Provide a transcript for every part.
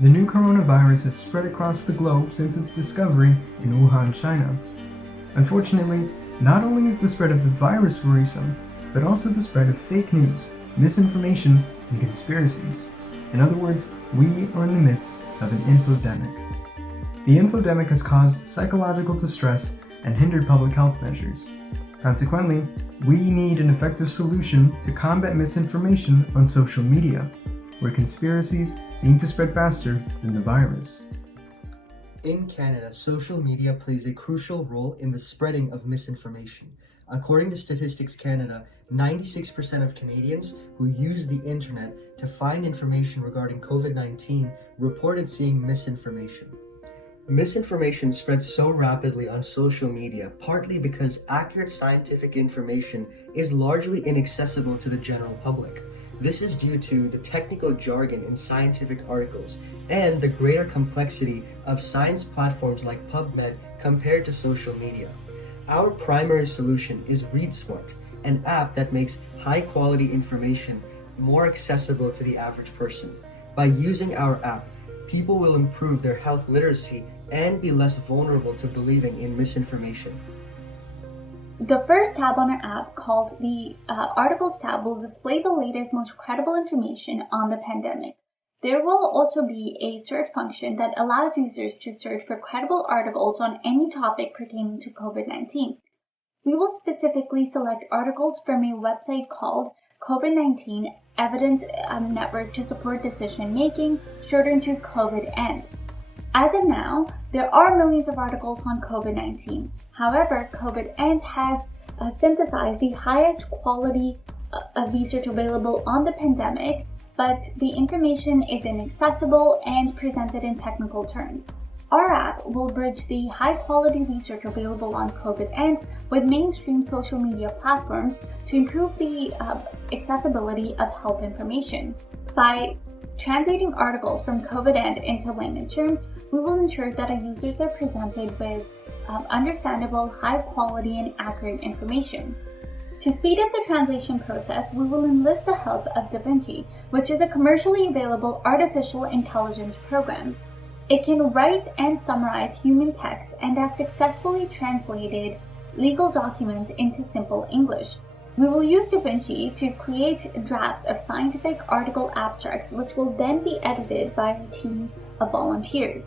The new coronavirus has spread across the globe since its discovery in Wuhan, China. Unfortunately, not only is the spread of the virus worrisome, but also the spread of fake news, misinformation, and conspiracies. In other words, we are in the midst of an infodemic. The infodemic has caused psychological distress and hindered public health measures. Consequently, we need an effective solution to combat misinformation on social media, where conspiracies seem to spread faster than the virus. In Canada, social media plays a crucial role in the spreading of misinformation. According to Statistics Canada, 96% of Canadians who use the internet to find information regarding COVID-19 reported seeing misinformation. Misinformation spreads so rapidly on social media partly because accurate scientific information is largely inaccessible to the general public. This is due to the technical jargon in scientific articles and the greater complexity of science platforms like PubMed compared to social media. Our primary solution is ReadSmart, an app that makes high-quality information more accessible to the average person. By using our app, people will improve their health literacy and be less vulnerable to believing in misinformation. The first tab on our app, called the Articles tab, will display the latest, most credible information on the pandemic. There will also be a search function that allows users to search for credible articles on any topic pertaining to COVID-19. We will specifically select articles from a website called COVID-19 Evidence Network to support decision making, shortened to COVID-END. As of now, there are millions of articles on COVID-19. However, COVID-END has synthesized the highest quality of research available on the pandemic, but the information is inaccessible and presented in technical terms. Our app will bridge the high-quality research available on COVID-END with mainstream social media platforms to improve the accessibility of health information. By translating articles from COVID-END into layman terms, we will ensure that our users are presented with understandable, high-quality, and accurate information. To speed up the translation process, we will enlist the help of DaVinci, which is a commercially available artificial intelligence program. It can write and summarize human text and has successfully translated legal documents into simple English. We will use DaVinci to create drafts of scientific article abstracts, which will then be edited by a team of volunteers.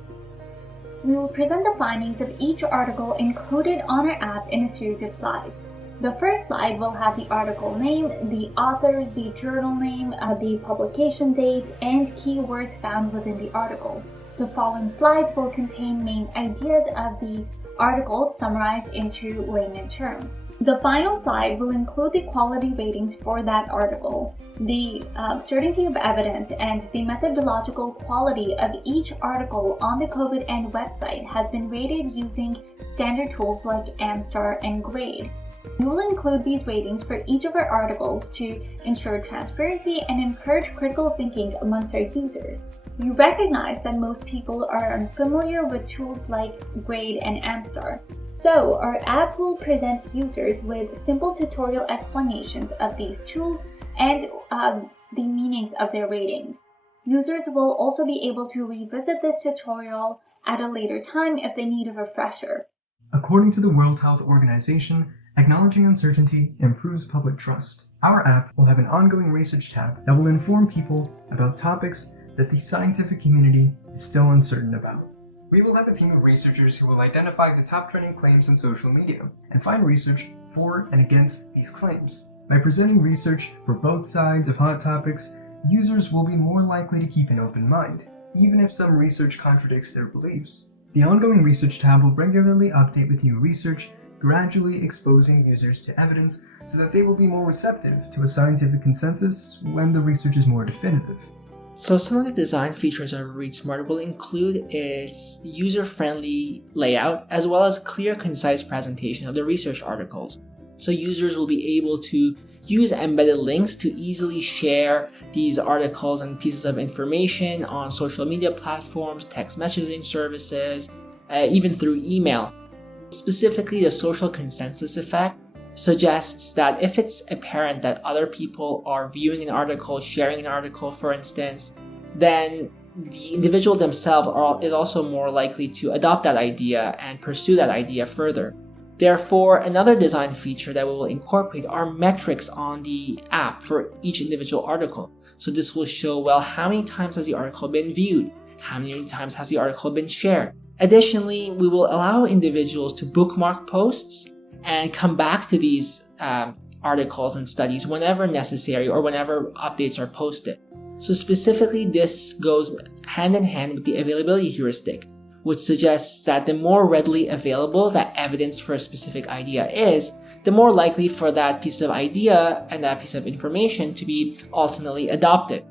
We will present the findings of each article included on our app in a series of slides. The first slide will have the article name, the authors, the journal name, the publication date, and keywords found within the article. The following slides will contain main ideas of the article summarized into layman terms. The final slide will include the quality ratings for that article, the certainty of evidence, and the methodological quality of each article on the COVID-END website has been rated using standard tools like Amstar and Grade. We will include these ratings for each of our articles to ensure transparency and encourage critical thinking amongst our users. We recognize that most people are unfamiliar with tools like Grade and Amstar, so our app will present users with simple tutorial explanations of these tools and the meanings of their ratings. Users will also be able to revisit this tutorial at a later time if they need a refresher. According to the World Health Organization, acknowledging uncertainty improves public trust. Our app will have an ongoing research tab that will inform people about topics that the scientific community is still uncertain about. We will have a team of researchers who will identify the top trending claims on social media and find research for and against these claims. By presenting research for both sides of hot topics, users will be more likely to keep an open mind, even if some research contradicts their beliefs. The ongoing research tab will regularly update with new research, gradually exposing users to evidence so that they will be more receptive to a scientific consensus when the research is more definitive. So some of the design features of ReadSmart will include its user-friendly layout as well as clear, concise presentation of the research articles. So users will be able to use embedded links to easily share these articles and pieces of information on social media platforms, text messaging services, even through email. Specifically, the social consensus effect suggests that if it's apparent that other people are viewing an article, sharing an article, for instance, then the individual themselves is also more likely to adopt that idea and pursue that idea further. Therefore, another design feature that we will incorporate are metrics on the app for each individual article. So this will show, well, how many times has the article been viewed? How many times has the article been shared? Additionally, we will allow individuals to bookmark posts and come back to these articles and studies whenever necessary or whenever updates are posted. So specifically, this goes hand in hand with the availability heuristic, which suggests that the more readily available that evidence for a specific idea is, the more likely for that piece of idea and that piece of information to be ultimately adopted.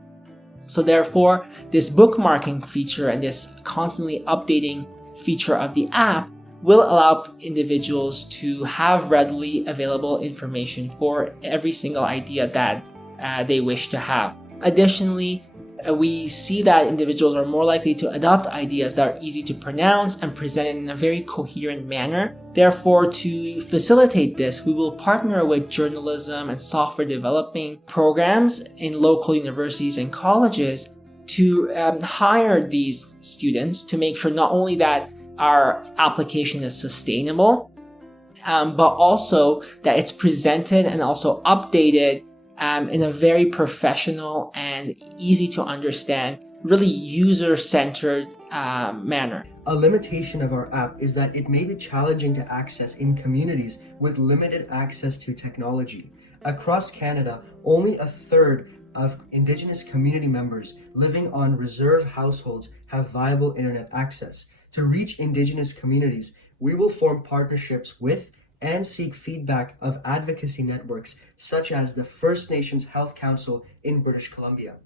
So therefore, this bookmarking feature and this constantly updating feature of the app will allow individuals to have readily available information for every single idea that they wish to have. Additionally, we see that individuals are more likely to adopt ideas that are easy to pronounce and presented in a very coherent manner. Therefore, to facilitate this, we will partner with journalism and software developing programs in local universities and colleges to hire these students to make sure not only that our application is sustainable, but also that it's presented and also updated in a very professional and easy to understand, really user-centered manner. A limitation of our app is that it may be challenging to access in communities with limited access to technology. Across Canada, only a third of Indigenous community members living on reserve households have viable internet access. To reach Indigenous communities, we will form partnerships with and seek feedback of advocacy networks such as the First Nations Health Council in British Columbia.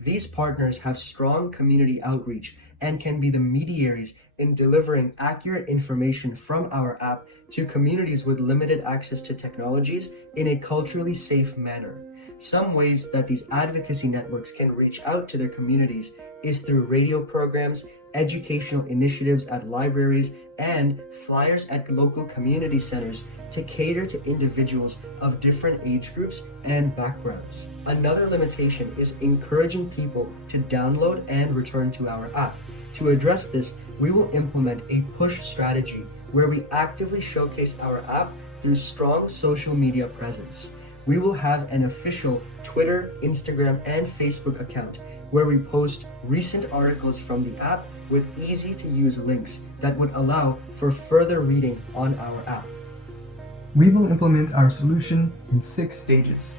These partners have strong community outreach and can be the mediaries in delivering accurate information from our app to communities with limited access to technologies in a culturally safe manner. Some ways that these advocacy networks can reach out to their communities is through radio programs, educational initiatives at libraries, and flyers at local community centers to cater to individuals of different age groups and backgrounds. Another limitation is encouraging people to download and return to our app. To address this, we will implement a push strategy where we actively showcase our app through strong social media presence. We will have an official Twitter, Instagram, and Facebook account where we post recent articles from the app with easy-to-use links that would allow for further reading on our app. We will implement our solution in 6 stages.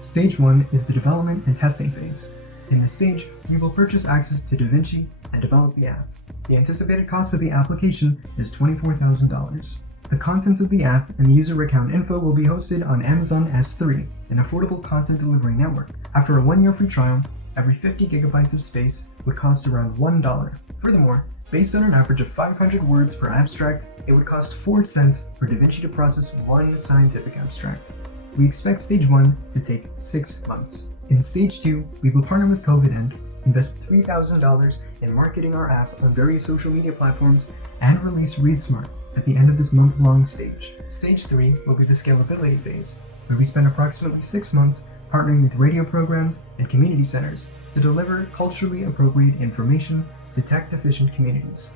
Stage 1 is the development and testing phase. In this stage, we will purchase access to DaVinci and develop the app. The anticipated cost of the application is $24,000. The content of the app and the user account info will be hosted on Amazon S3, an affordable content delivery network. After a 1-year free trial, every 50 gigabytes of space would cost around $1. Furthermore, based on an average of 500 words per abstract, it would cost 4 cents for DaVinci to process 1 scientific abstract. We expect Stage 1 to take 6 months. In Stage 2, we will partner with COVID and invest $3,000 in marketing our app on various social media platforms and release ReadSmart at the end of this month-long stage. Stage 3 will be the scalability phase, where we spend approximately 6 months partnering with radio programs and community centers to deliver culturally appropriate information to tech-deficient communities.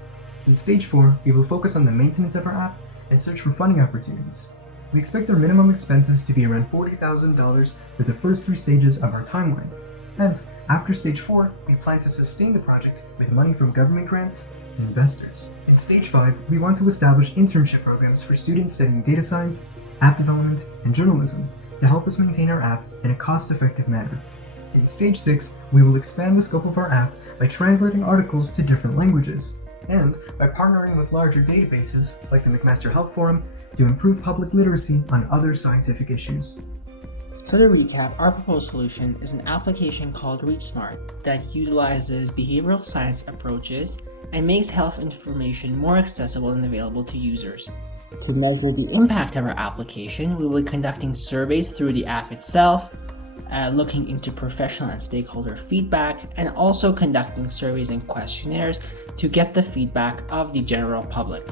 In Stage 4, we will focus on the maintenance of our app and search for funding opportunities. We expect our minimum expenses to be around $40,000 for the first 3 stages of our timeline. Hence, after Stage 4, we plan to sustain the project with money from government grants and investors. In Stage 5, we want to establish internship programs for students studying data science, app development, and journalism to help us maintain our app in a cost-effective manner. In Stage 6, we will expand the scope of our app by translating articles to different languages, and by partnering with larger databases like the McMaster Help Forum to improve public literacy on other scientific issues. So to recap, our proposed solution is an application called ReadSmart that utilizes behavioral science approaches and makes health information more accessible and available to users. To measure the impact of our application, we will be conducting surveys through the app itself, looking into professional and stakeholder feedback, and also conducting surveys and questionnaires to get the feedback of the general public.